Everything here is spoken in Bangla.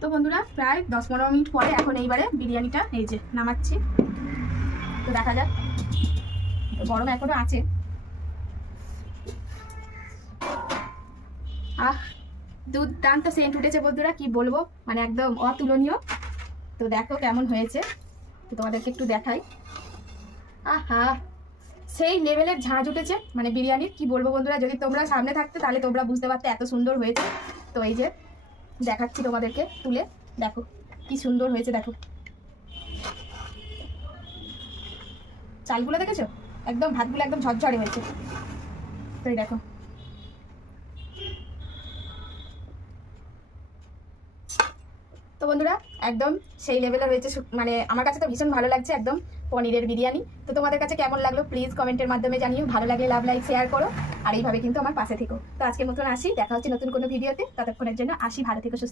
তো বন্ধুরা প্রায় 10-15 মিনিট পরে এখন এইবারে বিরিয়ানিটা এই যে নামাচ্ছি। তো দেখা যাক, তো গরম এখনো আছে। দুর্দান্ত সেন্ট উঠেছে বন্ধুরা, কি বলবো, মানে একদম অতুলনীয়। তো দেখো কেমন হয়েছে, তো তোমাদেরকে একটু দেখাই। আহা, সেই লেভেলের ঝাঁঝ উঠেছে মানে বিরিয়ানির, কি বলবো বন্ধুরা, যদি তোমরা সামনে থাকতে তাহলে তোমরা বুঝতে পারতে এত সুন্দর হয়েছে। তো এই যে দেখাচ্ছি তোমাদেরকে তুলে, দেখো কি সুন্দর হয়েছে। দেখো চালগুলো দেখেছো, একদম ভাতগুলো একদম ঝরঝরে হয়েছে। তো এই দেখো, তো বন্ধুরা একদম সেই লেভেলের হয়েছে, মানে আমার কাছে তো ভীষণ ভালো লাগছে একদম পনিরের বিরিয়ানি। তো তোমাদের কাছে কেমন লাগলো প্লিজ কমেন্টের মাধ্যমে জানিও। ভালো লাগলে লাভ, লাইক, শেয়ার করো, আর এইভাবে কিন্তু আমার পাশে থেকো। তো আজকের মতন আসি, দেখা হচ্ছে নতুন কোনো ভিডিওতে। ততক্ষণের জন্য আসি, ভালো থেকো, সুস্থ।